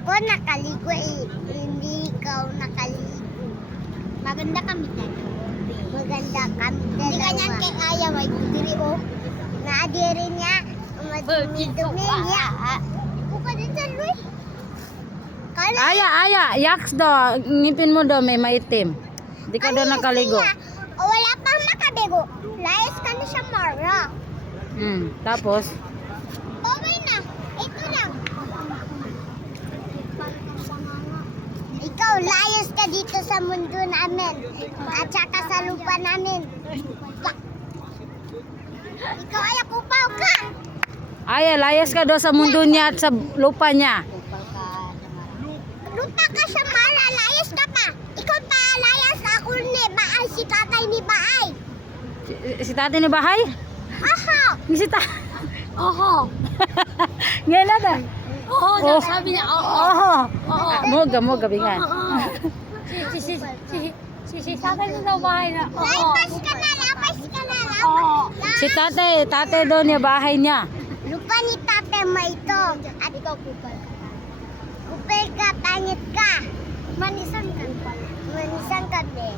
Ako nakaligo eh. Hindi ikaw nakaligo. Maganda kami dalawa. Maganda kami dalawa. Hindi ganyan kay Aya, may diri o. Naadiri niya. Madumi-dumi niya. Buka din sa Luis. Aya, yaks daw. Ngipin mo daw may maitim. Di ka daw nakaligo. O wala pang makabigo. Layas ka na siya, Mara. Tapos? Okay na. Ito lang. Ikaw, layas ka dito sa mundo namin. At saka sa lupa namin. Ikaw ay akupaw ka. Aya, layas ka daw sa mundo niya at sa lupa niya. Lupa ka sa Mara. Layas ka pa. Ikaw pa layas ako ni Baay. Si tatay ni Baay. Si tatay ni bahay? Aha. Si tatay. Oho. Ngayon na daw. Oo, sabi niya, oo. Moga, bingan. Si tatay na daw bahay na. Lapas ka na. Si tatay daw niya bahay niya. Lupa ni tatay mo ito. At ikaw kupal ka. Kupal ka, pangit ka. Manisan ka. Manisan ka din.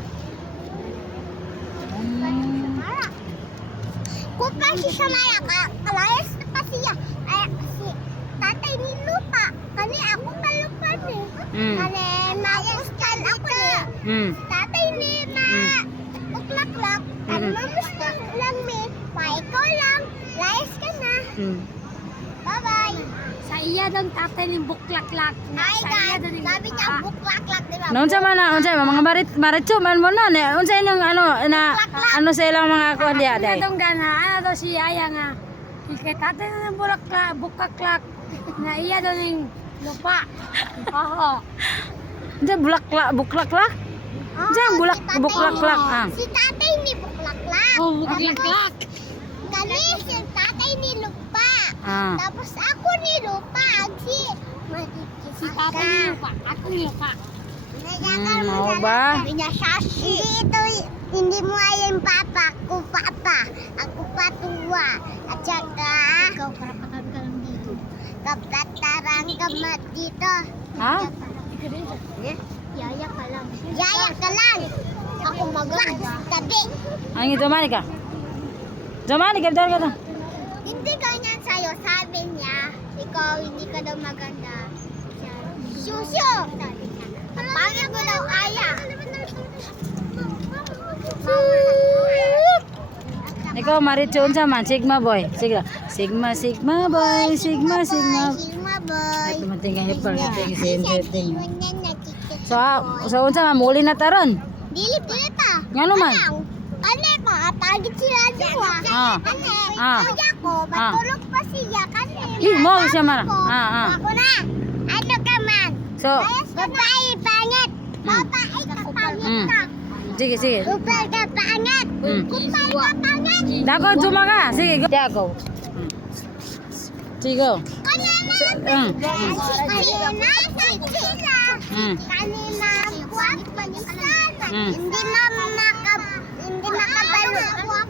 Kupal si Samaya ka. Kalayas na pa siya. Ay, si tatay ni lupa. Kani ako palupa ni. Kani mamustan ako ni. Tatay ni buklaklak. Kani mamustan lang mi. Pa ikaw lang. Layas ka na. Bye-bye. Sa iya daw tatay ng buklaklak. Ay, guys. Sabi niya buklaklak, di ba? Noon sa mga maritso man mo na. Unsa inyong ano sa ilang mga kuha diya day. Ano daw gana, ano daw si Aya nga. Kay tatay na ng buklaklak. Na iya daw ng lupa. Oo. Diyan buklaklak. Diyan buklaklak. Si tatay ni buklaklak. Oh, buklaklak. Kani si tatay ni lupa. Ah. Tapos ako ni lupa. Si tatay ng lupa, ako ng lupa. Oo ba? Sabi niya, Shashi. Hindi mo ayun papa. Ako papa. Ako patuwa. At saka, ikaw karapatan ka lang dito. Kapatarang kamat dito. Ha? Yaya ka lang. Yaya ka lang. Ako maganda. Tabi. Ang ito mani ka. Jamani ka dito. Hindi ganyan sa'yo. Sabi niya, ikaw hindi ka daw maganda. Susyo! Pangit mo daw kaya. Ikaw maritso unsa man sigma boy. Sigma boy. Sigma boy. Ay tumating ay pa ting. So unsa man muli na taron? Dili ta. Ngano man? Kani pa, tagit sila dua. Kani, kuya ko, matulog pa siya. Kani, Mo siya man. Ako na. Ano ka man? So Babae, pangit. Babae ka, pangit ka. sige. Kupal ka, pangit. Kupal ka, pangit. Dako cuma ka. Sige, go. Dako. Sige, go. Kanina, kanina, sila. Kanina, buwag, panisan. Hindi makabalo. Hindi makabalo sa rampa.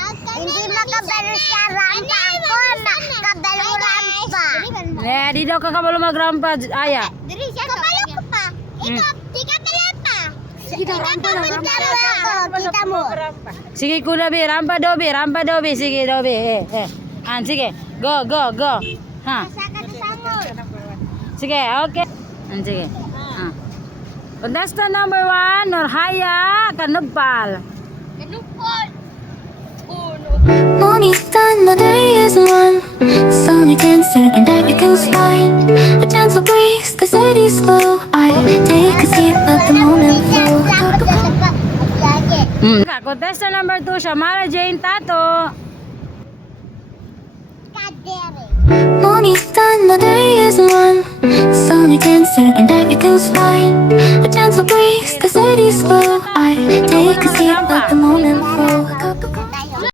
Ako, makabalo rampa. Di daw ka kabalo magrampa aya. Kabalo ko pa. Ikaw, di ka pala pa. Kita mo. Sige kuda bi rampa dobi sige dobi. Sige. Go. Ha. Sige, okay. Sige. Contestant number 1, Norhaya Kanupal. Morning's done, the day is one. Sun dancing and I becomes fine. A gentle breeze, the city's slow. I take a seat, let the moment flow. Contestant number 2, Shamara Jane Tato. Kadere. Morning's done,